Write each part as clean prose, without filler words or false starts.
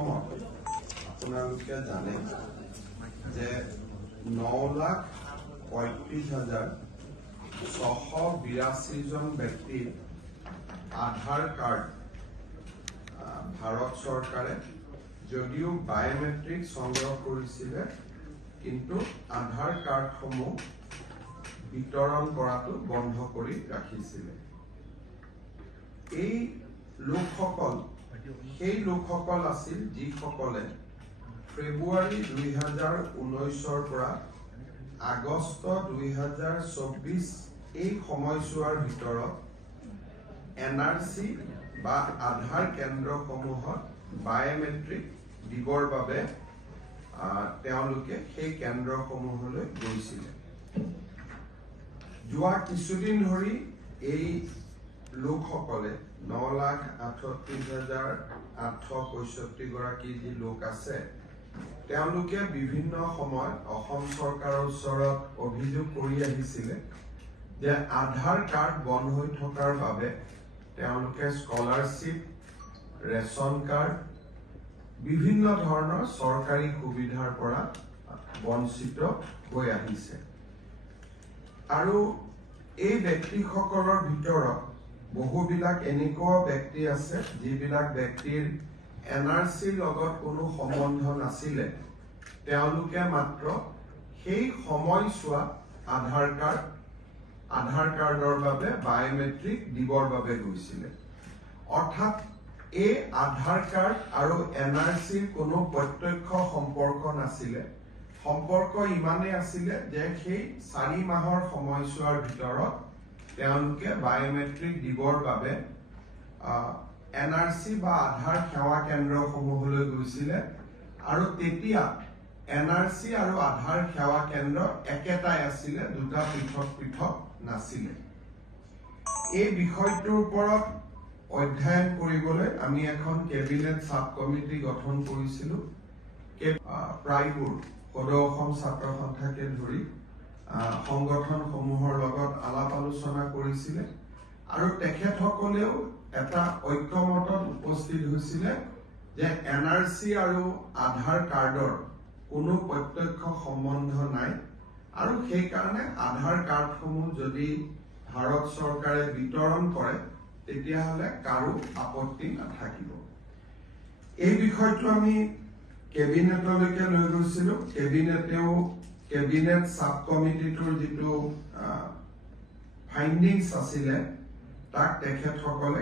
অসমত আপোনালোকে জানে যে 9,35,682 জন ব্যক্তিৰ আধাৰ কাৰ্ড ভাৰত চৰকাৰে যদিও বায়োমেট্ৰিক সংগ্ৰহ কৰিছিলে কিন্তু আধাৰ কাৰ্ডসমূহ বিতৰণ কৰাটো বন্ধ কৰি ৰাখিছিলে। এই লোকসকল সেই লোকসকল আছিল যিসকলে ফেব্ৰুৱাৰী 2019 পৰা আগষ্ট 2024 এই সময়ছোৱাৰ ভিতৰত এনআৰসি বা আধাৰ কেন্দ্ৰসমূহত বায়োমেট্ৰিক দিবৰ বাবে তেওঁলোকে সেই কেন্দ্ৰসমূহলৈ গৈছিলে। যোৱা কিছুদিন ধৰি এই লোকসকলে 9,38,865 গৰাকী যি লোক আছে তেওঁলোকে বিভিন্ন সময়ত অসম চৰকাৰৰ ওচৰত অভিযোগ কৰি আহিছিলে যে আধাৰ কাৰ্ড বন্ধ হৈ থকাৰ বাবে তেওঁলোকে স্কলাৰশ্বিপ, ৰেচন কাৰ্ড, বিভিন্ন ধৰণৰ চৰকাৰী সুবিধাৰ পৰা বঞ্চিত হৈ আহিছে। আৰু এই ব্যক্তিসকলৰ ভিতৰত বহুবিলাক এনেকুৱা ব্যক্তি আছে যিবিলাক ব্যক্তিৰ এনআৰসিৰ লগত কোনো সম্বন্ধ নাছিলে, তেওঁলোকে মাত্ৰ সেই সময়ছোৱা আধাৰ কাৰ্ডৰ বাবে বায়োমেট্ৰিক দিবৰ বাবে গৈছিলে। অৰ্থাৎ এই আধাৰ কাৰ্ড আৰু এনআৰসিৰ কোনো প্ৰত্যক্ষ সম্পৰ্ক নাছিলে। সম্পৰ্ক ইমানেই আছিলে যে সেই 4 মাহৰ সময়ছোৱাৰ ভিতৰত তেওঁলোকে বায়োমেট্ৰিক দিবৰ বাবে এনআৰসি বা আধাৰ সেৱা কেন্দ্ৰসমূহলৈ গৈছিলে আৰু তেতিয়া এনআৰসি আৰু আধাৰ সেৱা কেন্দ্ৰ একেটাই আছিলে, দুটা পৃথক পৃথক নাছিলে। এই বিষয়টোৰ ওপৰত অধ্যয়ন কৰিবলৈ আমি এখন কেবিনেট সাব কমিটি গঠন কৰিছিলো। প্ৰায়বোৰ সদৌ অসম ছাত্ৰ সন্থাকে ধৰি সংগঠনসমূহৰ লগত আলাপ আলোচনা কৰিছিলে আৰু তেখেতসকলেও এটা ঐক্যমতত উপস্থিত হৈছিলে যে এনআৰসি আৰু আধাৰ কাৰ্ডৰ কোনো প্ৰত্যক্ষ সম্বন্ধ নাই আৰু সেইকাৰণে আধাৰ কাৰ্ডসমূহ যদি ভাৰত চৰকাৰে বিতৰণ কৰে তেতিয়াহ'লে কাৰো আপত্তি নাথাকিব। এই বিষয়টো আমি কেবিনেটলৈকে লৈ গৈছিলো। কেবিনেট সাব কমিটিটোৰ যিটো ফাইণ্ডিংছ আছিলে তাক তেখেতসকলে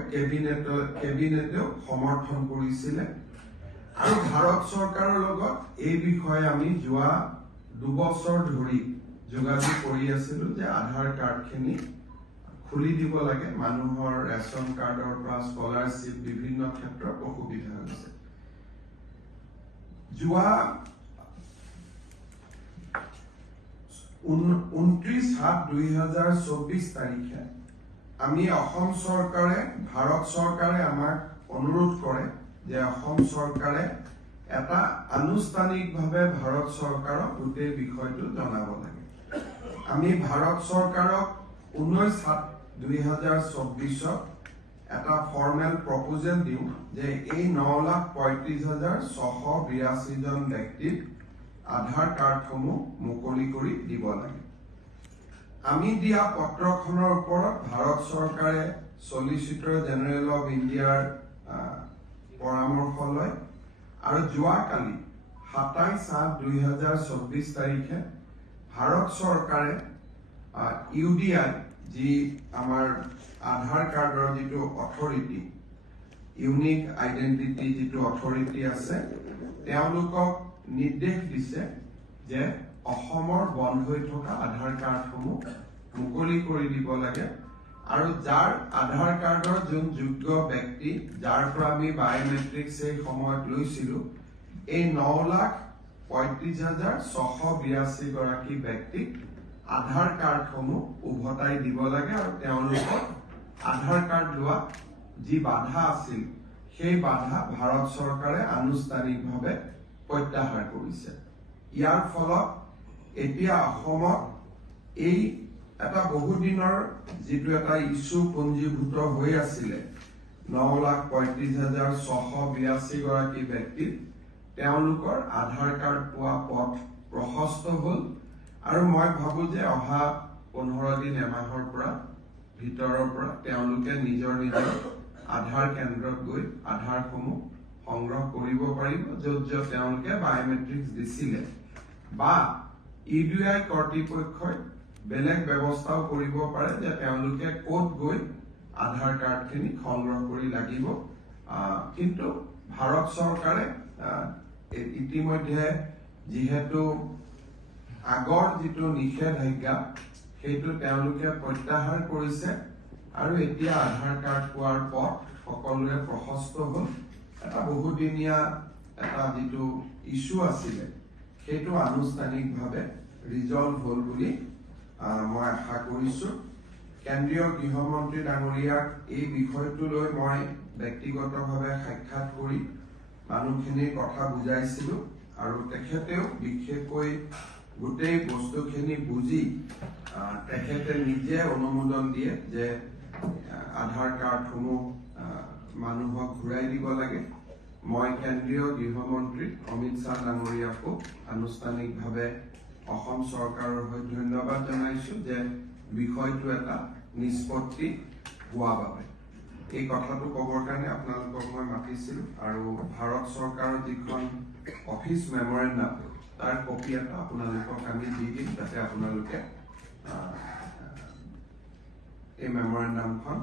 কেবিনেটেও সমৰ্থন কৰিছিলে আৰু ভাৰত চৰকাৰৰ লগত এই বিষয়ে আমি যোৱা 2 বছৰ ধৰি যোগাযোগ কৰি আছিলো যে আধাৰ কাৰ্ডখিনি খুলি দিব লাগে। মানুহৰ ৰেচন কাৰ্ডৰ পৰা স্কলাৰশ্বিপ বিভিন্ন ক্ষেত্ৰত অসুবিধা হৈছে। যোৱা 29/7/2024 তাৰিখে আমি অসম চৰকাৰে ভাৰত চৰকাৰে আমাক অনুৰোধ কৰে যে অসম চৰকাৰে এটা আনুষ্ঠানিকভাৱে ভাৰত চৰকাৰক গোটেই বিষয়টো জনাব লাগে। আমি ভাৰত চৰকাৰক 19/7/2024 এটা ফৰ্মেল প্ৰপোজেল দিওঁ যে এই 9,35,682 জন ব্যক্তিক আধাৰ কাৰ্ডসমূহ মুকলি কৰি দিব লাগে। আমি দিয়া পত্ৰখনৰ ওপৰত ভাৰত চৰকাৰে চলিচিটৰ জেনেৰেল অফ ইণ্ডিয়াৰ পৰামৰ্শ লয় আৰু যোৱাকালি 27/8/2024 তাৰিখে ভাৰত চৰকাৰে ইউডিআই যি আমাৰ আধাৰ কাৰ্ডৰ যিটো অথৰিটি, ইউনিক আইডেন্টিটি যিটো অথৰিটি আছে, তেওঁলোকক নিৰ্দেশ দিছে যে অসমৰ বন্ধ হৈ থকা আধাৰ কাৰ্ডসমূহ মুকলি কৰি দিব লাগে আৰু যাৰ আধাৰ কাৰ্ডৰ যোন যোগ্য ব্যক্তি যাৰ পৰা আমি বায়োমেট্ৰিক সেই সময়ত লৈছিলো, এই 9,35,682 গৰাকী ব্যক্তিক আধাৰ কাৰ্ডসমূহ উভতাই দিব লাগে আৰু তেওঁলোকক আধাৰ কাৰ্ড লোৱা যি বাধা আছিল সেই বাধা ভাৰত চৰকাৰে আনুষ্ঠানিকভাৱে প্ৰত্যাহাৰ কৰিছে। ইয়াৰ ফলত এতিয়া অসমত এই এটা বহুদিনৰ যিটো এটা ইস্যু পঞ্জীভূত হৈ আছিলে 9,35,682 গৰাকী ব্যক্তিৰ তেওঁলোকৰ আধাৰ কাৰ্ড পোৱা পথ প্ৰশস্ত হ'ল আৰু মই ভাবো যে অহা 15 দিন এমাহৰ পৰা ভিতৰৰ পৰা তেওঁলোকে নিজৰ আধাৰ কেন্দ্ৰত গৈ আধাৰসমূহ সংগ্ৰহ কৰিব পাৰিব য'ত তেওঁলোকে বায়োমেট্ৰিক্স দিছিলে বা ইউডিআই কৰ্তৃপক্ষই বেলেগ ব্যৱস্থাও কৰিব পাৰে যে তেওঁলোকে ক'ত গৈ আধাৰ কাৰ্ডখিনি সংগ্ৰহ কৰি লাগিব কিন্তু ভাৰত চৰকাৰে ইতিমধ্যে যিহেতু আগৰ যিটো নিষেধাজ্ঞা সেইটো তেওঁলোকে প্ৰত্যাহাৰ কৰিছে আৰু এতিয়া আধাৰ কাৰ্ড পোৱাৰ পথ সকলোৰে প্ৰশস্ত হ'ল এটা বহুদিনীয়া এটা যিটো ইস্যু আছিলে সেইটো আনুষ্ঠানিকভাৱে ৰিজলভ হ'ল বুলি মই আশা কৰিছো কেন্দ্ৰীয় গৃহমন্ত্ৰী ডাঙৰীয়াক এই বিষয়টো লৈ মই ব্যক্তিগতভাৱে সাক্ষাৎ কৰি মানুহখিনিৰ কথা বুজাইছিলো আৰু তেখেতেও বিশেষকৈ গোটেই বস্তুখিনি বুজি তেখেতে নিজে অনুমোদন দিয়ে যে আধাৰ কাৰ্ডসমূহ মানুহক ঘূৰাই দিব লাগে মই কেন্দ্ৰীয় গৃহমন্ত্ৰী অমিত শ্বাহ ডাঙৰীয়াকো আনুষ্ঠানিকভাৱে অসম চৰকাৰৰ হৈ ধন্যবাদ জনাইছো যে বিষয়টো এটা নিষ্পত্তি হোৱা বাবে এই কথাটো ক'বৰ কাৰণে আপোনালোকক মই মাতিছিলো আৰু ভাৰত চৰকাৰৰ যিখন অফিচ মেমৰেণ্ডাম তাৰ কপি এটা আপোনালোকক আমি দি দিম যাতে আপোনালোকে এই মেমৰেণ্ডামখন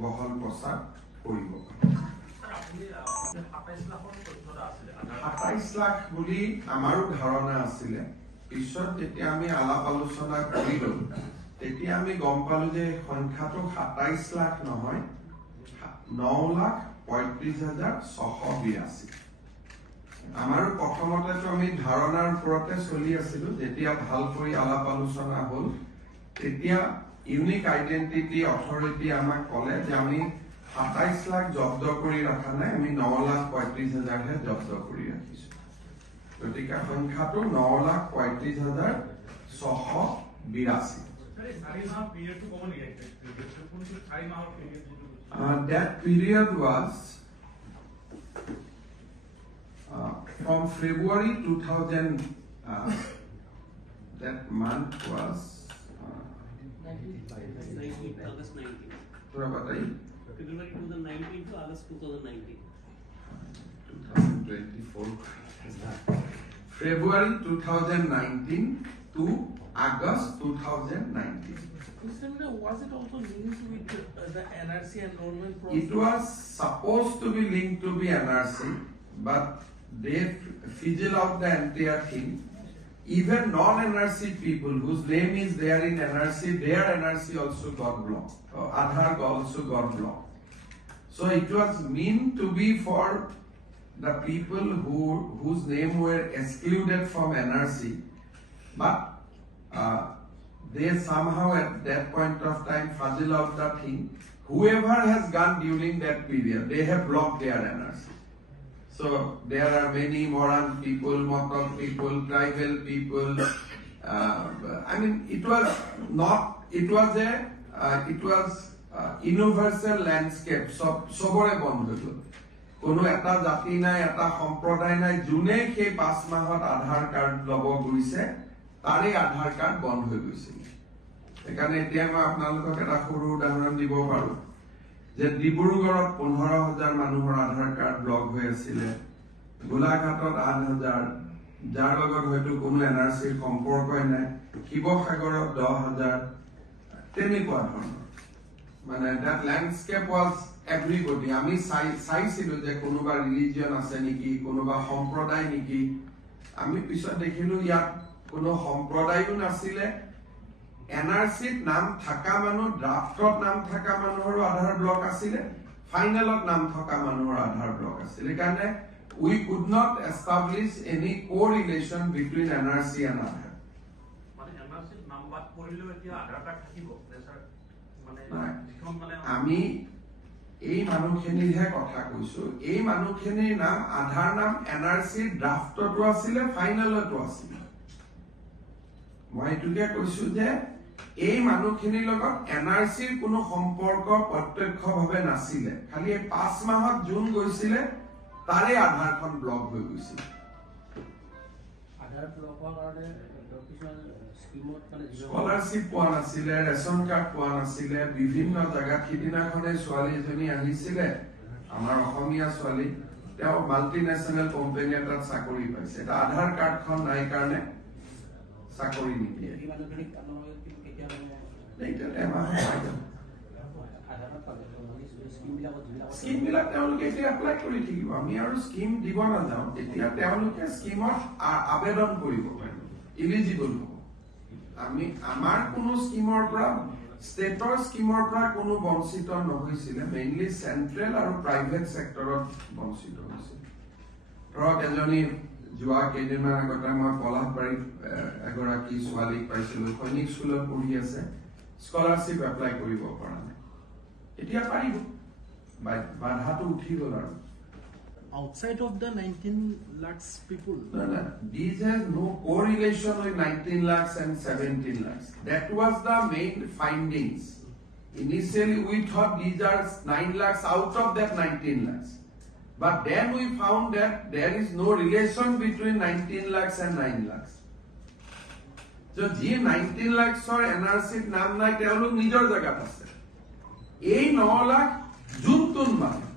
বহল প্ৰচাৰ কৰিব 27 লাখ বুলি আমাৰো ধাৰণা আছিলে পিছত যেতিয়া আমি আলাপ আলোচনা কৰিলো তেতিয়া আমি গম পালো যে সংখ্যাটো 27 লাখ নহয় 9,35,682 আমাৰো প্ৰথমতেতো আমি ধাৰণাৰ ওপৰতে চলি আছিলো যেতিয়া ভালকৈ আলাপ আলোচনা হ'ল তেতিয়া ইউনিক আইডেন্টিটি অথৰিটি আমাক ক'লে যে আমি 27 লাখ জব্দ কৰি ৰাখা নাই আমি 9,35,000 হে জব্দ কৰি ৰাখিছো গতিকে সংখ্যাটো 9,35,682 that period was from February 2000 that month was August 19. थोड़ा बताइए February 2019 to August 2019. 2024 February 2019 to August 2019. Was it also linked with the NRC enrollment process? It was supposed to be linked to be NRC, but they fizzle out the entire thing. Even non-NRC people whose name is there in NRC, their NRC also got blocked. Aadhaar also got blocked. So it was meant to be for the people whose name were excluded from NRC, but they somehow at that point of time fuzzle out the thing. Whoever has gone during that period, they have blocked their NRC. So there are many Moran people, Motok people, tribal people. I mean, it was universal landscape. Sobore bondhu. Kono eta jati nai, eta সম্প্ৰদায় নাই, june ke 5 mahot Aadhaar card lobo guise, tare Aadhaar card bond hoi guise. Ekane etia ma apnalokok eta horu udahoron dibo paru. যে ডিব্ৰুগড়ত 15,000 মানুহৰ আধাৰ card block হৈ আছিল গোলাঘাটত 8,000 যাৰ লগত হয়তো কোনো এনআৰসি সম্পৰ্কই নাই শিৱসাগৰত 10,000 তেনেকুৱা ধৰণৰ মানে that landscape was everybody আমি চাইছিলো যে কোনোবা ৰিলিজিয়ন আছে নেকি কোনোবা সম্প্ৰদায় নেকি আমি পিছত দেখিলো ইয়াত কোনো সম্প্ৰদায়ও নাছিলে NRC নাম থাকা মানুহ ড্ৰাফটত নাম থাকা মানুহৰ আধাৰ ব্লক আছিল ফাইনালত নাম থকা মানুহৰ আধাৰ ব্লক আছিল কাৰণে we could not establish any correlation between NRC and Aadhaar মানে NRC নাম বাদ কৰিলেও এতিয়া আধাৰ কাৰ্ড থাকিব স্যাৰ মানে যিখন মানে আমি এই মানুহখিনিৰহে কথা কৈছো এই মানুহখিনিৰ নাম আধাৰ নাম NRC ড্ৰাফটতো আছিল ফাইনালতো আছিল মই এটুকে কৈছো যে এই মানুহখিনিৰ লগত এনআৰচিৰ কোনো সম্পৰ্ক প্ৰত্যক্ষভাৱে নাছিলে খালি 5 মাহত জুন গৈছিলে তাৰে আধাৰখন ব্লক হৈ গৈছিল আধাৰ ব্লক হোৱাৰ কাৰণে কিছুমান স্কিমত মানে স্কলাৰশ্বিপ পোৱা নাছিলে ৰেচন কাৰ্ড পোৱা নাছিলে বিভিন্ন জায়গাত সিদিনাখনে ছোৱালী এজনী আহিছিলে আমাৰ অসমীয়া ছোৱালী তেওঁ মাল্টিনেশনাল কোম্পানী এটাত চাকৰি পাইছে এটা আধাৰ কাৰ্ডখন নাই কাৰণে চাকৰি নিদিয়ে এই মানুহখিনিক আপোনালোকে কেতিয়া স্কিম বিলাক তেওঁলোকে এতিয়া এপ্লাই কৰি থাকিব আমি আৰু স্কিম দিব নাযাওঁ তেতিয়া তেওঁলোকে স্কিমত আবেদন কৰিব পাৰিব ইলিজিবল হ'ব আমি আমাৰ কোনো স্কিমৰ পৰা ষ্টেটৰ স্কিমৰ পৰা কোনো বঞ্চিত নহৈছিলে মেইনলি চেন্ট্ৰেল আৰু প্ৰাইভেট সেক্টৰত বঞ্চিত হৈছিল ধৰক এজনী যোৱা কেইদিনমান আগতে মই পলাশবাৰীত এগৰাকী ছোৱালীক পাইছিলো সৈনিক স্কুলত পঢ়ি আছে স্কলাৰশ্বিপ এপ্লাই কৰিব পৰা নাই এতিয়া পাৰিব বাধাটো উঠি গ'ল আৰু outside of the 19 lakhs people. No. These has no correlation with 19 lakhs and 17 lakhs. That was the main findings. Initially, we thought these are 9 lakhs out of that 19 lakhs. But then we found that there is no relation between 19 lakhs and 9 lakhs. So, ji 19 lakhs or NRC naam nai telok nijor jagat ase. Ei 9 lakh juntun mane.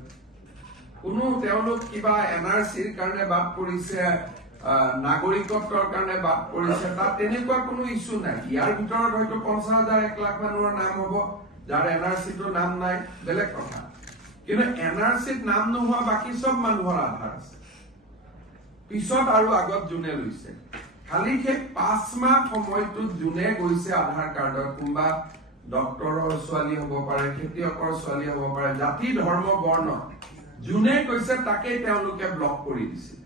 কোনো তেওঁলোক কিবা এনআৰচিৰ কাৰণে বাদ পৰিছে নাগৰিকত্বৰ কাৰণে বাদ পৰিছে তাত তেনেকুৱা কোনো ইস্যু নাই ইয়াৰ ভিতৰত হয়তো 50,000 1 লাখ মানুহৰ নাম হ'ব যাৰ এনআৰচিটো নাম নাই বেলেগ কথা কিন্তু এনআৰচিত নাম নোহোৱা বাকি সব মানুহৰ আধাৰ আছে পিছত আৰু আগত জুনে লৈছে খালি সেই 5 মাহ সময়টোত জুনে গৈছে আধাৰ কাৰ্ডত কোনবা ডক্টৰৰ ছোৱালী হ'ব পাৰে খেতিয়কৰ ছোৱালী হ'ব পাৰে জাতি ধৰ্ম বৰ্ণ জুনে কৈছে তাকে তেওঁলোকে ব্লক কৰি দিছিল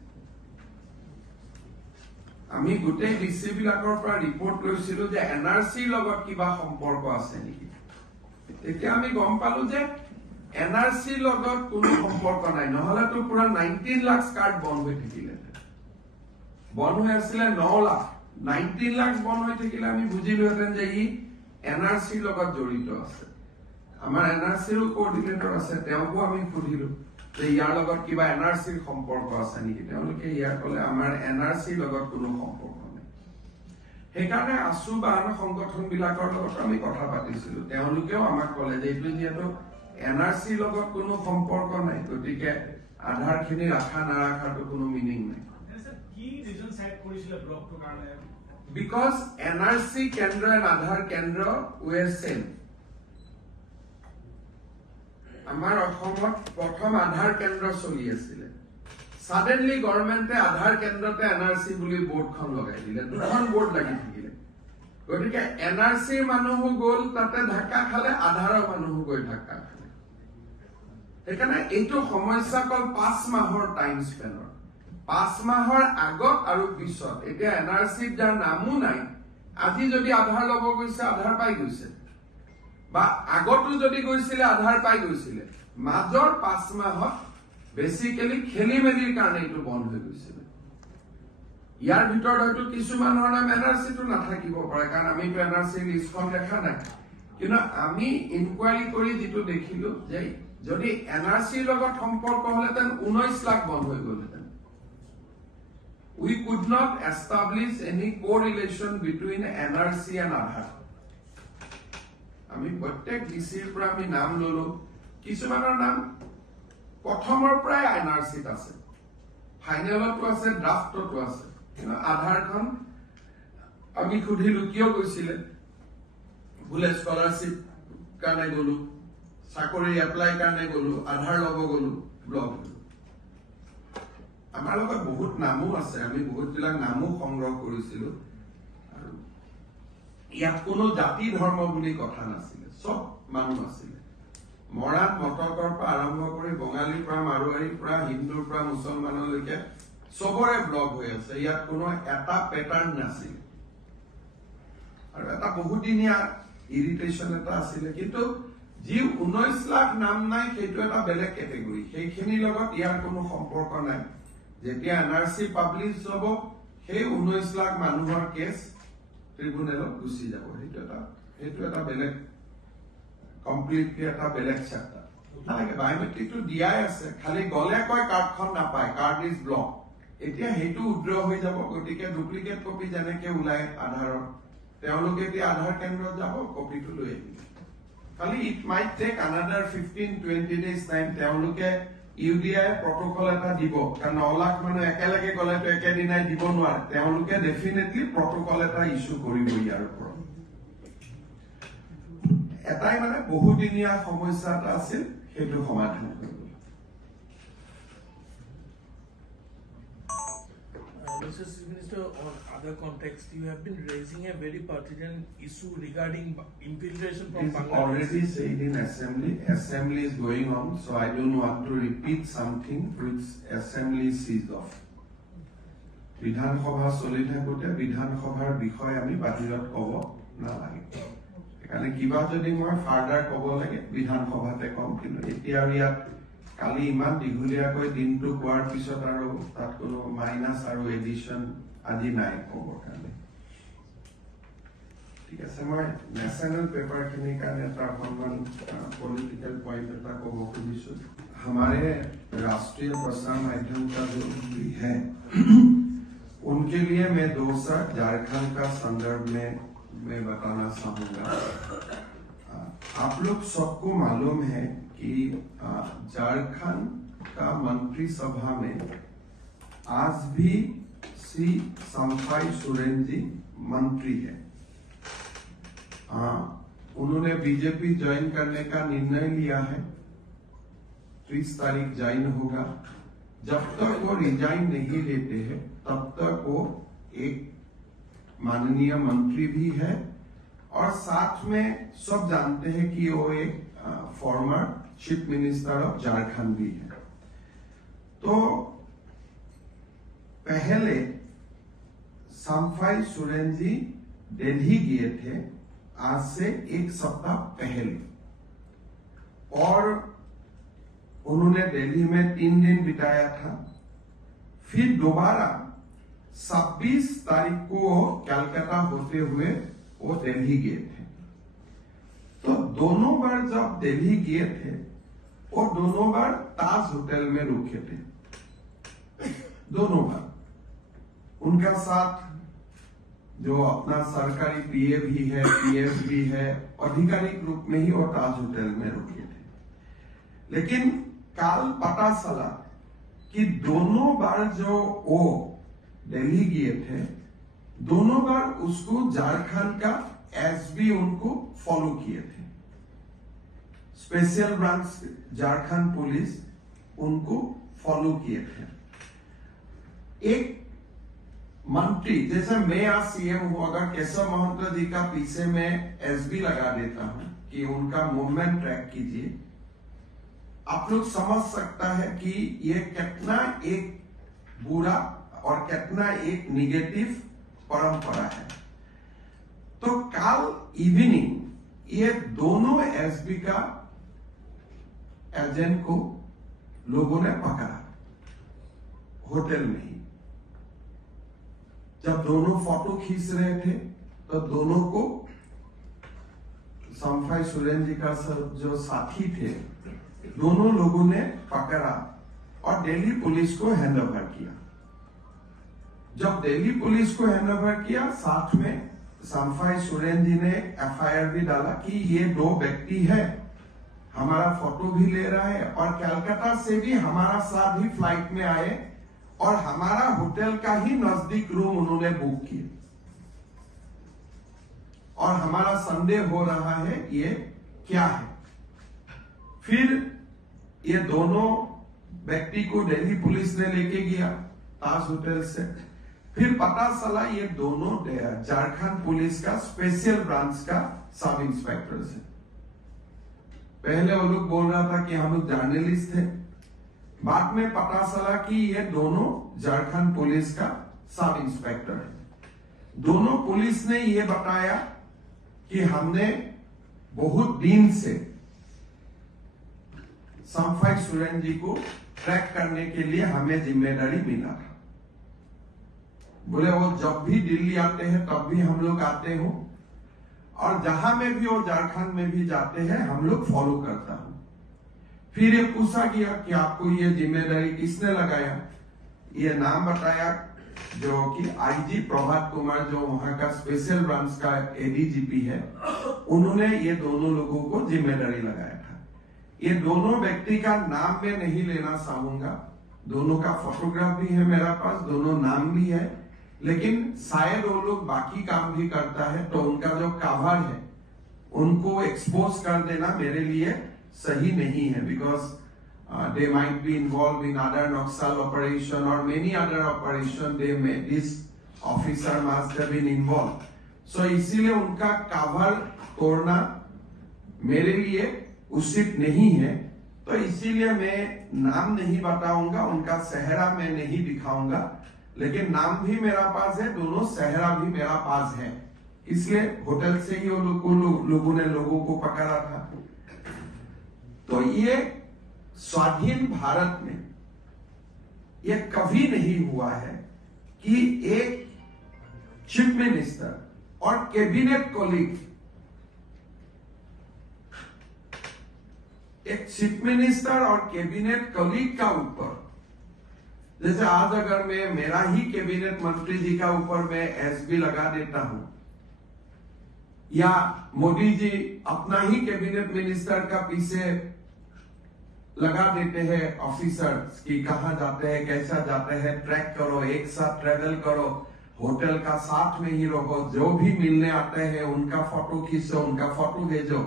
আমি গোটেই ডিসি বিলাকৰ পৰা ৰিপৰ্ট লৈছিলো যে এনআৰসি লগত কিবা সম্পৰ্ক আছে নেকি এতিয়া আমি গম পালো যে এনআৰসি লগত কোনো সম্পৰ্ক নাই নহলে তো পুৰা 19 লাখ কাৰ্ড বন্ধ হৈ থাকিলে বন্ধ হৈ আছিল 9 লাখ 19 লাখ বন্ধ হৈ থাকিলে আমি বুজিলোহেঁতেন যে ই এনআৰসি লগত জড়িত আছে আমাৰ এনআৰসিৰ কোঅৰ্ডিনেটৰ আছে তেওঁকো আমি সুধিলো ইয়াৰ লগত কিবা এনআৰসিৰ সম্পৰ্ক আছে নেকি তেওঁলোকে ইয়াৰ কলে আমাৰ এনআৰসিৰ লগত কোনো সম্পৰ্ক নাই সেইকাৰণে আছু বা আন সংগঠন বিলাকৰ লগত আমি কথা পাতিছিলো তেওঁলোকেও আমাক কলে যে এইটো যিহেতু এনআৰসিৰ লগত কোনো সম্পৰ্ক নাই গতিকে আধাৰখিনি ৰাখা নাৰাখাটো কোনো মিনিং নাই কি ৰিজন সেট কৰিছিল ব্লকটোৰ কাৰণে বিকজ এনআৰসি কেন্দ্ৰ and আধাৰ কেন্দ্ৰ were same আমাৰ অসমত প্ৰথম আধাৰ কেন্দ্ৰ চলি আছিল সাডেনলি গভৰ্ণমেন্টে আধাৰ কেন্দ্ৰতে এনআৰসি বুলি বোৰ্ডখন লগাই দিলে দুখন বোৰ্ড লাগি থাকিলে গতিকে এনআৰসি মানুহ গল তাতে ধাক্কা খালে আধাৰৰ মানুহ গৈ ধাক্কা খালে সেইকাৰণে এইটো সমস্যা কল 5 মাহৰ টাইম স্পেনৰ 5 মাহৰ আগত আৰু পিছত এতিয়া এনআৰসি যাৰ নামো নাই আজি যদি আধাৰ লব গৈছে আধাৰ পাই গৈছে বা আগতো যদি গৈছিলে আধাৰ পাই গৈছিলে মাজৰ 5 মাহত বেসিক্যালি খেলিমেলিৰ কাৰণে এইটো বন্ধ হৈ গৈছিল ইয়াৰ ভিতৰত হয়তো কিছুমানৰ নাম এনআৰসিটো নাথাকিব পাৰে কাৰণ আমি এনআৰসি লিষ্টখন দেখা নাই কিন্তু আমি ইনকুৱাৰী কৰি যেটো দেখিলো যে যদি এনআৰসিৰ লগত সম্পৰ্ক হলেতেন 19 লাখ বন্ধ হৈ গলতেন we could not establish any correlation between NRC and Aadhaar আমি প্ৰত্যেক ডিসিৰ পৰা আমি নাম ললো কিছুমানৰ নাম প্ৰথমৰ পৰাই এনআৰসিত আছে ফাইনেলতো আছে ড্ৰাফটতো আছে কিন্তু আধাৰখন আমি খুধিলো কিয় গৈছিলে বুলে স্কলাৰশ্বিপ কাৰণে গলো চাকৰি এপ্লাই কাৰণে গলো আধাৰ লব গলো ব্লক আমাৰ লগত বহুত নামো আছে আমি বহুত বিলাক নামো সংগ্ৰহ কৰিছিলো আৰু ইয়াত কোনো জাতি ধৰ্ম বুলি কথা নাছিল সব মানুহ আছিল মৰাণ মটকৰ পৰা আৰম্ভ কৰি বঙালীৰ পৰা মাৰোৱাৰীৰ পৰা হিন্দুৰ পৰা মুছলমানলৈকে সবৰে ব্লক হৈ আছে ইয়াত কোনো এটা প্যাটাৰ্ন নাছিল আৰু এটা বহুদিনীয়া ইৰিটেশন এটা আছিল কিন্তু যি 19 লাখ নাম নাই সেইটো এটা বেলেগ ক্যাটেগৰী সেইখিনিৰ লগত ইয়াৰ কোনো সম্পৰ্ক নাই যেতিয়া এনআৰসি পাব্লিছ হ'ব সেই 19 লাখ মানুহৰ কেছ ট্ৰিব্যুনেলত গুচি যাব সেইটো এটা সেইটো এটা বেলেগ কমপ্লিটলি এটা বেলেগ চেপ্টাৰ নালাগে বায়োমেট্ৰিকটো দিয়াই আছে খালি গলে কয় কাৰ্ডখন নাপায় কাৰ্ড ইজ ব্লক এতিয়া সেইটো উদ্ৰ হৈ যাব গতিকে ডুপ্লিকেট কপি যেনেকে ওলাই আধাৰৰ তেওঁলোকে এতিয়া আধাৰ কেন্দ্ৰত যাব কপিটো লৈ আহিব খালি it might take another 15-20 days time তেওঁলোকে ইউডিআই প্ৰটোকল এটা দিব কাৰণ 9 লাখ মানুহ একেলগে গলেতো একেদিনাই দিব নোৱাৰে তেওঁলোকে ডেফিনেটলি প্ৰটোকল এটা ইস্যু কৰিব ইয়াৰ ওপৰত এটাই মানে বহুদিনীয়া সমস্যা এটা আছিল সেইটো সমাধান কৰিব Mr. Chief Minister, on other context, you have been raising a very pertinent issue regarding infiltration from It's Bangladesh. already said in assembly. Assembly is going on, so I don't want to repeat something which assembly sees off. Bidhan Sabha চলি থাকোতে বিধান সভাৰ বিষয় আমি বাহিৰত কব নালাগে কাৰণে কিবা যদি মই ফাৰ্ডাৰ কব লাগে বিধান সভাতে কম কিন্তু এতিয়া ইয়াত কালি ইমান দীঘলীয়াকৈ দিনটো কোৱাৰ পিছত আৰু তাত কোনো মাইনাছ আৰু এডিশ্যন আজি নাই কব কাৰণে ঠিক আছে মই নেশ্যনেল পেপাৰখিনিৰ কাৰণে এটা অকণমান পলিটিকেল পইণ্ট এটা ক'ব খুজিছো हमारे राष्ट्रीय प्रसार माध्यम का जो है उनके लिए मैं 2 साल झारखंड का संदर्भ में बताना चाहूंगा आप लोग सबको मालूम है कि झारखंड का मंत्रिसभा में आज भी श्री संफाई सोरेन जी मंत्री है उन्होंने बीजेपी ज्वाइन करने का निर्णय लिया है 30 तारीख ज्वाइन होगा जब तक वो रिजाइन नहीं लेते हैं तब तक वो एक माननीय मंत्री भी है और साथ में सब जानते हैं कि वो एक former chief minister of Jharkhand भी है तो पहले संफाई सोरेन जी दिल्ली गए थे आज से 1 सप्ताह पहले और उन्होंने दिल्ली में 3 दिन बिताया था फिर दोबारा 26 तारीख को कलकत्ता होते हुए वो दिल्ली गए थे तो दोनों बार जब दिल्ली गए थे वो दोनों बार ताज होटल में रुके थे दोनों बार उनका साथ जो अपना सरकारी पीए भी है पीएस भी है आधिकारिक रूप में ही वो ताज होटल में रुके थे लेकिन काल पता चला कि दोनों बार जो वो दिल्ली गए थे दोनों बार उसको झारखंड का एसबी उनको फॉलो किए थे स्पेशल ब्रांच झारखंड पुलिस उनको फॉलो किए थे एक मंत्री जैसे मैं आज सीएम हूं अगर केशव महंत जी का पीछे में एसबी लगा देता हूं कि उनका मूवमेंट ट्रैक कीजिए आप लोग समझ सकता है कि ये कितना एक बुरा और कितना एक निगेटिव परंपरा है तो कल इवनिंग ये दोनों एसबी का एजेंट को लोगों ने पकड़ा होटल में ही जब दोनों फोटो खींच रहे थे तो दोनों को संफाई सोरेन जी का जो साथी थे दोनों लोगों ने पकड़ा और दिल्ली पुलिस को हैंडओवर किया जब दिल्ली पुलिस को हैंडओवर किया साथ में संफाई सोरेन जी ने एफआईआर भी डाला कि ये 2 व्यक्ति है हमारा फोटो भी ले रहा है और कलकत्ता से भी हमारा साथ ही फ्लाइट में आए और हमारा होटल का ही नजदीक रूम उन्होंने बुक किया और हमारा संदेह हो रहा है ये क्या है फिर ये दोनों व्यक्ति को दिल्ली पुलिस ने लेके गया ताज होटल से फिर पता चला ये दोनों झारखंड पुलिस का स्पेशल ब्रांच का सब इंस्पेक्टर है पहले वो लोग बोल रहा था कि हम लोग जर्नलिस्ट थे बाद में पता चला कि ये दोनों झारखंड पुलिस का सब इंस्पेक्टर है दोनों पुलिस ने ये बताया कि हमने बहुत दिन से संफाई सोरेन जी को ट्रैक करने के लिए हमें जिम्मेदारी मिला था बोले वो जब भी दिल्ली आते हैं तब भी हम लोग आते हो और जहां में भी वो झारखंड में भी जाते हैं हम लोग फॉलो करता हूं। फिर ये पूछा गया कि आपको ये जिम्मेदारी किसने लगाया, ये नाम बताया जो कि आईजी प्रभात कुमार जो वहां का स्पेशल ब्रांच का एडीजीपी है, उन्होंने ये दोनों लोगों को जिम्मेदारी लगाया था। ये दोनों व्यक्ति का नाम मैं नहीं लेना चाहूंगा, दोनों का फोटोग्राफ भी है मेरा पास, दोनों नाम भी है, लेकिन शायद वो लोग बाकी काम भी करता है तो उनका जो कवर है उनको एक्सपोज कर देना मेरे लिए सही नहीं है, because they might be involved in other Naxal operation or many other operation. This officer must have been involved. So इसीलिए उनका कवर तोड़ना मेरे लिए उचित नहीं है, तो इसीलिए मैं नाम नहीं बताऊंगा, उनका चेहरा मैं नहीं दिखाऊंगा, लेकिन नाम भी मेरा पास है, दोनों चेहरा भी मेरा पास है। इसलिए होटल से ही लोगों ने लोगों को पकड़ा था। तो ये स्वाधीन भारत में ये कभी नहीं हुआ है कि एक चीफ मिनिस्टर और कैबिनेट कॉलीग, एक चीफ मिनिस्टर और कैबिनेट कॉलीग का ऊपर, जैसे आज अगर मैं मेरा ही कैबिनेट मंत्री जी का ऊपर मैं एसबी लगा देता हूं, या मोदी जी अपना ही कैबिनेट मिनिस्टर का पीछे लगा देते हैं ऑफिसर्स कि कहां जाते हैं, कैसा जाते हैं, ट्रैक करो, एक साथ ट्रेवल करो, होटल का साथ में ही रहो, जो भी मिलने आते हैं उनका फोटो खींचो, उनका फोटो भेजो।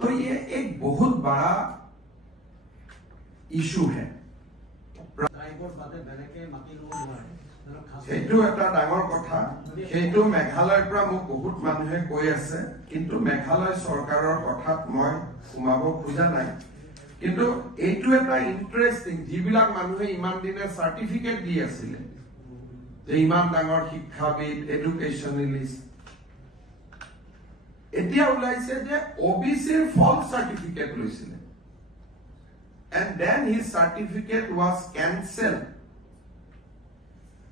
तो ये एक बहुत बड़ा इशू है। সেইটো এটা ডাঙৰ কথা, সেইটো মেঘালয়ৰ পৰা মোক বহুত মানুহে কৈ আছে, কিন্তু মেঘালয় চৰকাৰৰ কথাত মই সোমাব খোজা নাই। কিন্তু এইটো এটা ইন্টাৰেষ্টিং, যিবিলাক মানুহে ইমান দিনে চাৰ্টিফিকেট দি আছিলে যে ইমান ডাঙৰ শিক্ষাবিদ, এডুকেশ্যনেলিষ্ট, এতিয়া ওলাইছে যে OBCৰ ফলছ চাৰ্টিফিকেট লৈছিলে, and then his certificate was cancelled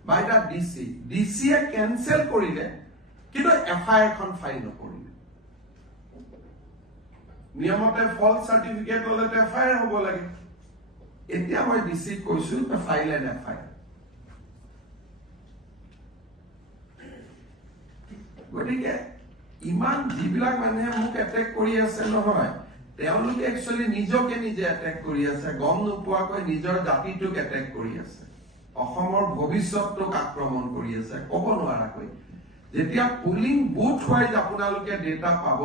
by the DC. DC A cancel কৰিলে, কিন্তু FIR খন ফাইল নকৰিলে। নিয়মতে ফলছ চাৰ্টিফিকেট ললে FIR হ'ব লাগে। এতিয়া মই DC কৈছো ফাইল এণ্ড FIR। গতিকে ইমান যিবিলাক মানুহে মোক এটেক কৰি আছে নহয়, তেওঁলোকে একচুৱেলি নিজকে নিজে এটেক কৰি আছে, গম নোপোৱাকৈ নিজৰ জাতিটোক এটেক কৰি আছে, অসমৰ ভৱিষ্যতটোক আক্ৰমণ কৰি আছে ক'ব নোৱাৰাকৈ। যেতিয়া পুলিং বুথ ৱাইজ আপোনালোকে ডেটা পাব,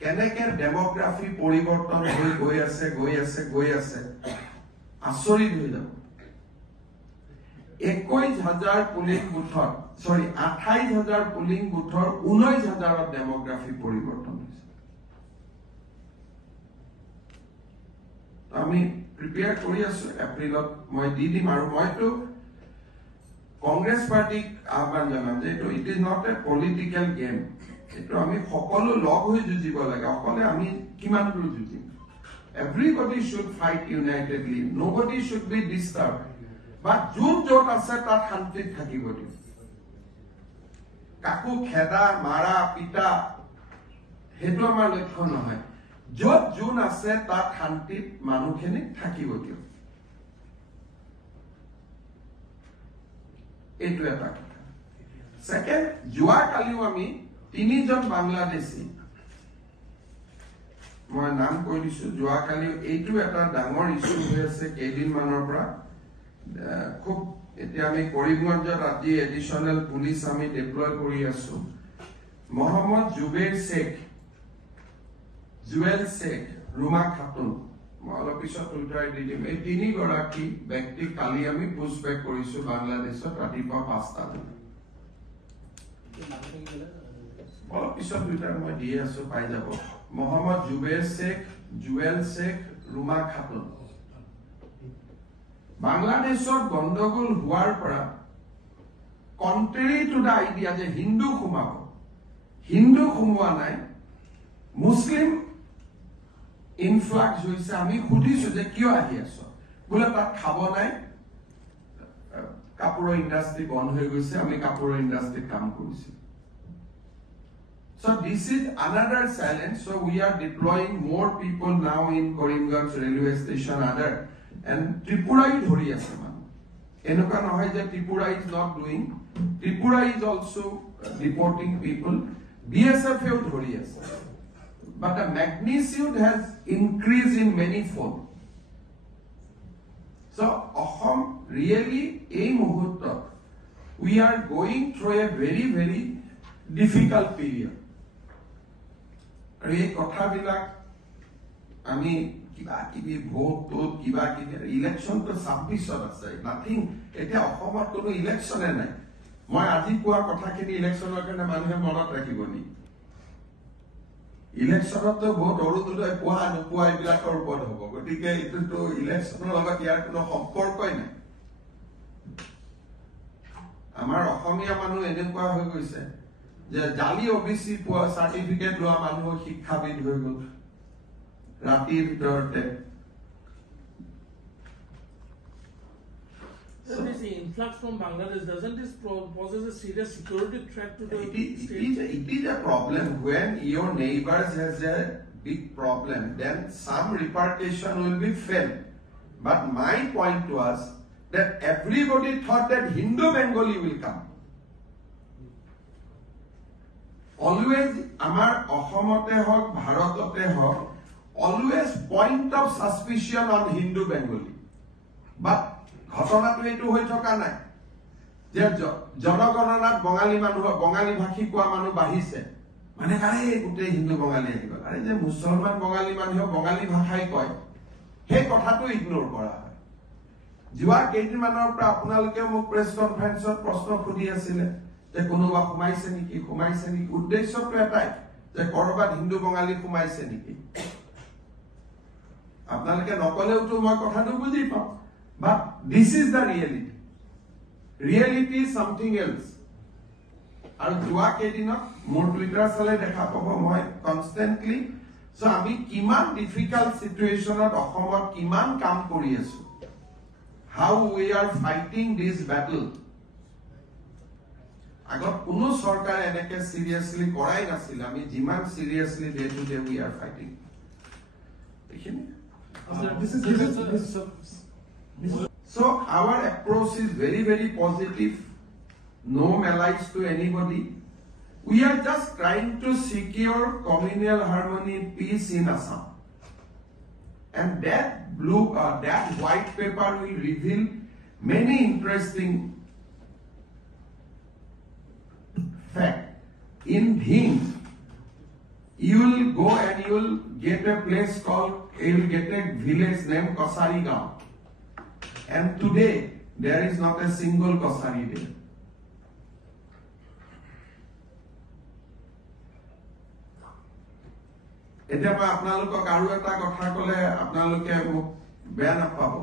কেনেকে ডেমোগ্ৰাফি পৰিৱৰ্তন হৈ গৈ আছে আচৰিত হৈ যাব। 21,000 পুলিং বুথত, 28,000 পুলিং বুথৰ 19,000 ডেমোগ্ৰাফি পৰিৱৰ্তন হৈছে। আমি প্ৰিপেয়াৰ কৰি আছো, এপ্ৰিলত মই দি দিম। আৰু মইতো কংগ্ৰেছ পাৰ্টিক আহ্বান জনাম যে এইটো it is not a political game, এইটো আমি সকলো লগ হৈ যুঁজিব লাগে। অকলে আমি কিমান দূৰ যুঁজিম? Everybody should fight unitedly, nobody should be disturb. বা যোন য'ত আছে তাত শান্তিত থাকিব দিওঁ, কাকো খেদা মাৰা পিতা সেইটো আমাৰ লক্ষ্য নহয়। য'ত যোন আছে তাত শান্তিত মানুহখিনিক থাকিব দিওঁ, এইটো এটা কথা। ছেকেণ্ড, যোৱাকালিও আমি 3জন বাংলাদেশী, মই নাম কৈ দিছো, যোৱাকালি এইটো এটা ডাঙৰ ইছ্যু হৈ আছে কেইদিনমানৰ পৰা। খুব এতিয়া আমি কৰিমগঞ্জত আজি এডিশ্যনেল পুলিচ আমি ডিপ্লয় কৰি আছো। মহম্মদ জুবেৰ শেখ, জুৱেল শেখ, ৰুমা খাতুন, মই অলপ পিছত উল্টাই দি দিম। এই 3গৰাকী ব্যক্তিক কালি আমি পুছবেক কৰিছো বাংলাদেশত ৰাতিপুৱা 5টা বজাত। অলপ পিছত দুইটা মই দি আছো, পাই যাব। মহম্মদ জুবেৰ শেখ, জুৱেল শেখ, ৰুমা খাতুন। বাংলাদেশত গণ্ডগোল হোৱাৰ পৰা কণ্ট্ৰেৰী টু দ্য আইডিয়া যে হিন্দু সোমাব, হিন্দু সোমোৱা নাই, মুছলিম ইনফ্লাক্স হৈছে। আমি সুধিছো যে কিয় আহি আছ, বোলে তাত খাব নাই, কাপোৰৰ ইণ্ডাষ্ট্ৰী বন্ধ হৈ গৈছে, আমি কাপোৰৰ ইণ্ডাষ্ট্ৰীত কাম কৰিছো। So this is another challenge. So we are deploying more people now in Karimganj railway station, other, and Tripura is dhori ase man. Enuka nohoy je Tripura is not doing. Tripura is also deporting people. BSF e dhori ase. But the magnitude has increased in many fold. So Ahom really a muhurta. We are going through a very, very difficult period. এই কথাবিলাক আমি কিবা কিবি vote কিবা কিবি election তো 26ত আছে nothing এটা অসমত কোনো ইলেকশনে নাই মই আজি কোৱা কথাখিনি ইলেকশনৰ কাৰণে মানুহে মনত ৰাখিব নি ইলেকশনত তো ভোট অৰুণোদয় পোৱা নোপোৱা এইবিলাকৰ ওপৰত হ'ব গতিকে এইটো ইলেকশনৰ লগত ইয়াৰ কোনো সম্পৰ্কই নাই আমাৰ অসমীয়া মানুহ এনেকুৱা হৈ গৈছে যে জালি ওবিসি পোৱা সাৰ্টিফিকেট লোৱা মানুহ শিক্ষাবিদ হৈ গল ৰাতিৰ ভিতৰতে So this influx from Bangladesh, doesn't this poses a serious security threat to the state? It is a problem when your neighbors has a big problem, then some repercussion will be felt. But my point was that everybody thought that Hindu Bengali will come. Always, amar Ahomote hok, Bharatote hok, always point of suspicion on Hindu Bengali. But ঘটনাটো এইটো হৈ থকা নাই যে জনগণনাত বঙালী মানুহ বঙালী ভাষী কোৱা মানুহ বাঢ়িছে মানে কাৰে গোটেই হিন্দু বঙালী আহি গল আৰে যে মুছলমান বঙালী মানুহ বঙালী ভাষাই কয় সেই কথাটো ইগনোৰ কৰা হয় যোৱা কেইদিনমানৰ পৰা আপোনালোকে মোক প্ৰেছ কনফাৰেন্সত প্ৰশ্ন সুধি আছিলে যে কোনোবা সোমাইছে নেকি উদ্দেশ্যটো এটাই যে কৰবাত হিন্দু বঙালী সোমাইছে নেকি আপোনালোকে নকলেওতো মই কথাটো বুজি পাওঁ But this is the reality. Reality is something else. And jua kedinot more Twitter sale dekha pabo moi constantly. So ami kiman difficult situation at Ahomot kiman kam kori asu. How we are fighting this battle. Agot kuno sarkar eneke seriously korai nasil. Ami jiman seriously day to day we are fighting. So our approach is very, very positive. No malice to anybody. We are just trying to secure communal harmony, peace in Assam. And that white paper will reveal many interesting facts. In Bhim, you will go and you will get a place called, you will get a village named Kosarigaon. And today, there is not a single Kosari there. এতিয়া মই আপোনালোকক আৰু এটা কথা কলে আপোনালোকে মোক বেয়া নাপাব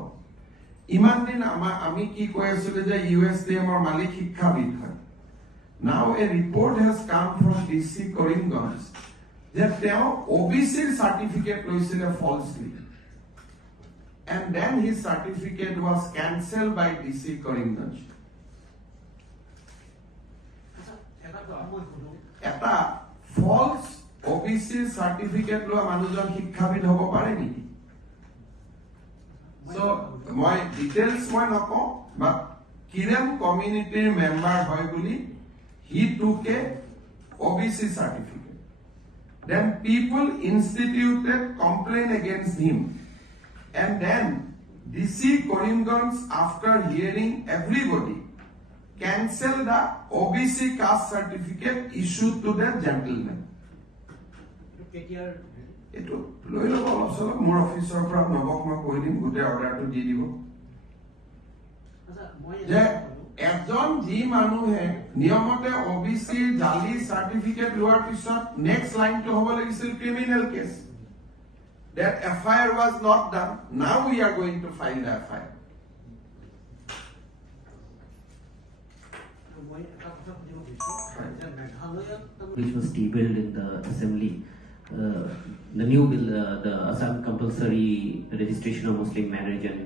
ইমান দিন আমি কি কৈ আছিলো যে USDM ৰ মালিক শিক্ষাবিদ হয় Now a report has come from DC Karimganj that তেওঁ OBC certificate লৈছিলে falsely. And then his certificate was cancelled by DC Karimganj. Eta false OBC certificate loa manujon শিক্ষাবিদ হ'ব পাৰে নেকি? So my details মই নকওঁ but Kiram community member হয় বুলি he took a OBC certificate. Then people instituted complaint against him. And then DC Karimganj, after hearing everybody, cancelled the OBC caste certificate issued to the gentleman. Eto loi lobo olop more officer from Nobok ma koi dim gote order to di dibo. Je ekjon ji manuhe niyomote OBC jali certificate lower pisot next line to hobo lagisil criminal case. That FIR was not done. Now we are going to file the FIR. Which was tabled in the assembly. The new bill, the Assam compulsory registration of Muslim marriage and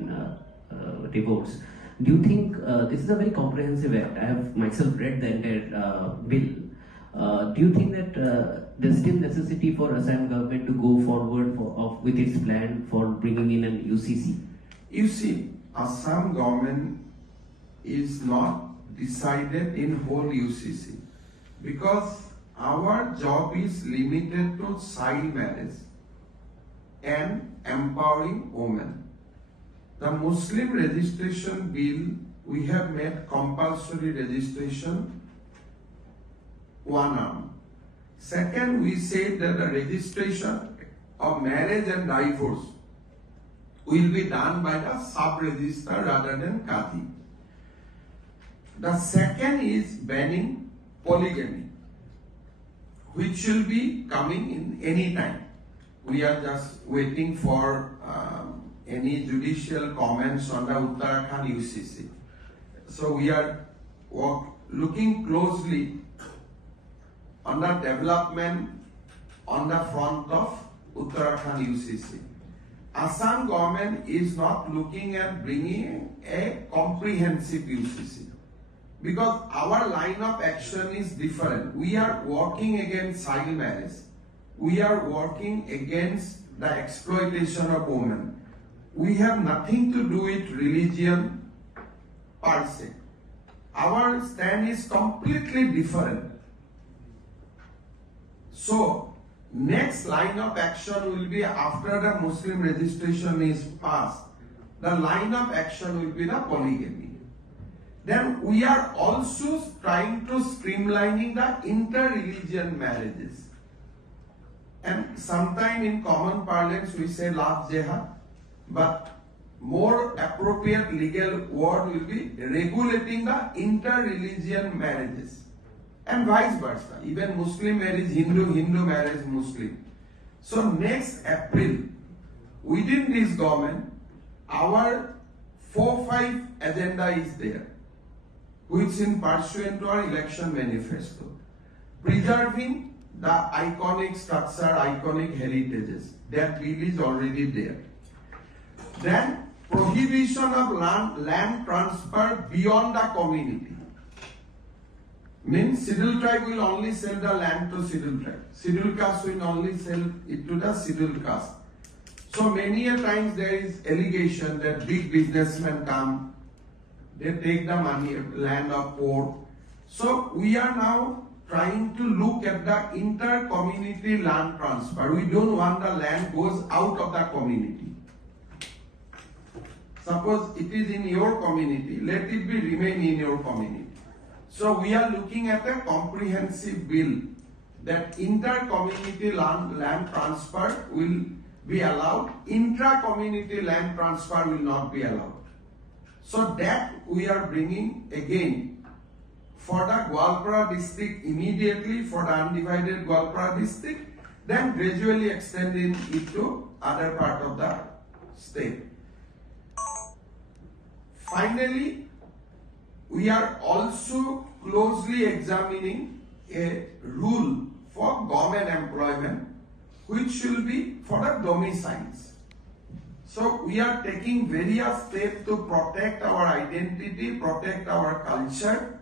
divorce. Do you think this is a very comprehensive act? I have myself read the entire bill. Do you think that there's still necessity for Assam government to go forward with its plan for bringing in an UCC? You see, Assam government is not decided in whole UCC because our job is limited to child marriage and empowering women. The Muslim registration bill, we have made compulsory registration one arm. Second, we said that the registration of marriage and divorce will be done by the sub-register rather than Kati. The second is banning polygamy, which will be coming in any time. We are just waiting for any judicial comments on the Uttarakhand UCC. So we are looking closely on the development on the front of Uttarakhand UCC. Assam government is not looking at bringing a comprehensive UCC because our line of action is different. We are working against child marriage. We are working against the exploitation of women. We have nothing to do with religion per se. Our stand is completely different. So, next line of action will be after the Muslim registration is passed. The line of action will be the polygamy. Then we are also trying to streamlining the inter-religion marriages. And sometime in common parlance we say love jihad, but more appropriate legal word will be regulating the inter-religion marriages. And vice versa, even Muslim marriage Hindu, Hindu marriage Muslim. So next April, within this government, our 4-5 agenda is there, which in pursuant to our election manifesto. Preserving the iconic structure, iconic heritages, that bill is already there. Then prohibition of land transfer beyond the community. Means scheduled tribe will only sell the land to scheduled tribe. Scheduled caste will only sell it to the scheduled caste. So many a times there is allegation that big businessmen come, they take the money, land of poor. So we are now trying to look at the inter-community land transfer. We don't want the land goes out of the community. Suppose it is in your community, let it be remain in your community. So we are looking at a comprehensive bill that inter-community land transfer will be allowed, intra-community land transfer will not be allowed. So that we are bringing again for the Gwalpara district immediately, for the undivided Gwalpara district, then gradually extending it to other part of the state. Finally, we are also closely examining a rule for government employment, which will be for the domiciles. So we are taking various steps to protect our identity, protect our culture,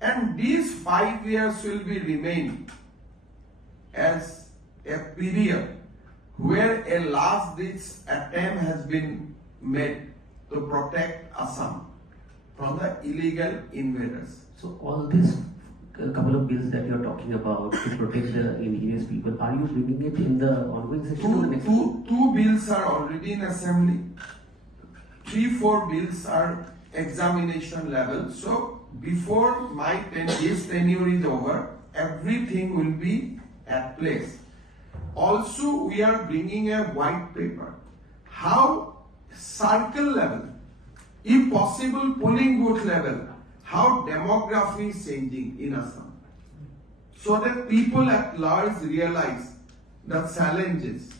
and these 5 years will be remain as a period where a last-ditch attempt has been made to protect Assam from the illegal invaders. So all this couple of bills that you are talking about to protect the indigenous people, are you bringing it in the ongoing session or the next? Two bills are already in assembly. 3-4 bills are examination level. So before my this tenure is over, everything will be at place. Also, we are bringing a white paper. How circle level, if possible polling booth level, how demography is changing in Assam. So that people at large realize the challenges.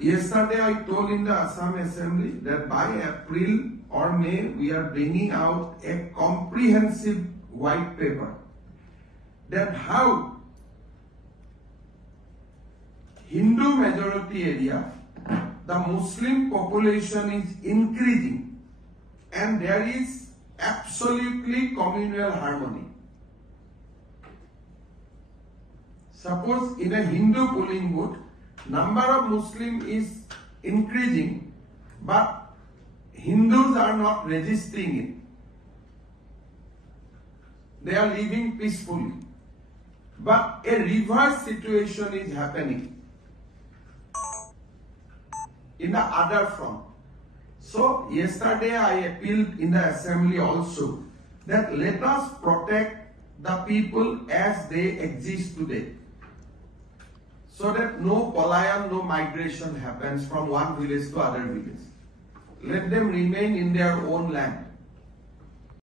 Yesterday I told in the Assam Assembly that by April or May we are bringing out a comprehensive white paper that how Hindu majority area, the Muslim population is increasing and there is absolutely communal harmony. Suppose in a Hindu polling booth, number of Muslim is increasing, but Hindus are not resisting it. They are living peacefully. But a reverse situation is happening in the other front. So yesterday I appealed in the assembly also that let us protect the people as they exist today, so that no palayan, no migration happens from one village to other village. Let them remain in their own land.